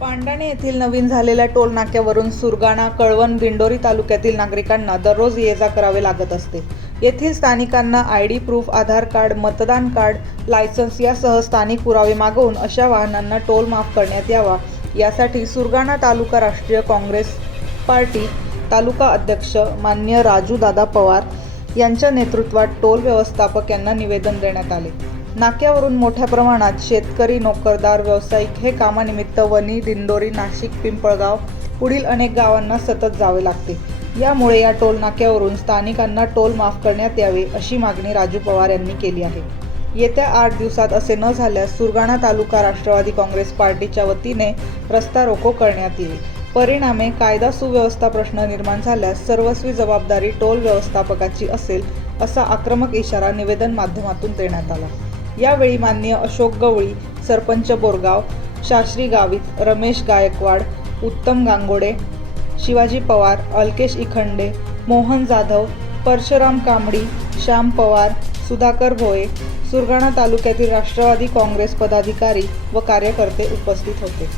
पांडाणे येथील नवीन झालेल्या टोल नाक्यावरून सुरगाणा कळवण दिंडोरी तालुक्यातील नागरिकांना दररोज ये जा करावे लागत असते. येथील स्थानिकांना I D proof Aadhaar card मतदान कार्ड लायसन्स यासह स्थानिक पुरावे मागवून अशा वाहनांना टोल माफ करण्यात यावा. यासाठी सुरगाणा तालुका राष्ट्रीय काँग्रेस पार्टी तालुका अध्यक्ष मान्य राजूदादा पवार यांच्या नेतृत्वात टोल व्यवस्थापक यांना निवेदन देण्यात आले. नाक्यावरून मोठ्या प्रमाणात शेतकरी नोकरदार व्यावसायिक हे कामानिमित्त वणी दिंडोरी नाशिक पिंपळगाव पुढील अनेक गावांना सतत जावे लागते. यामुळे या टोल नाक्यावरून स्थानिकांना टोल माफ करण्यात यावे अशी मागणी राजू पवार यांनी केली आहे. येत्या आठ दिवसात असे न झाल्यास सुरगाणा तालुका राष्ट्रवादी काँग्रेस पार्टीच्या वतीने रस्ता रोको करण्यात येईल. परिणामे कायदा सुव्यवस्था प्रश्न निर्माण झाल्यास सर्वस्वी जबाबदारी टोल व्यवस्थापकाची असेल असा आक्रमक इशारा निवेदन माध्यमातून देण्यात आला. यावेळी माननीय अशोक गवळी सरपंच बोरगाव शास्त्री गावित रमेश गायकवाड उत्तम गांगोडे शिवाजी पवार अल्केश इखंडे मोहन जाधव परशुराम कांबडी श्याम पवार सुधाकर भोये सुरगाणा तालुक्यातील राष्ट्रवादी काँग्रेस पदाधिकारी व कार्यकर्ते उपस्थित होते.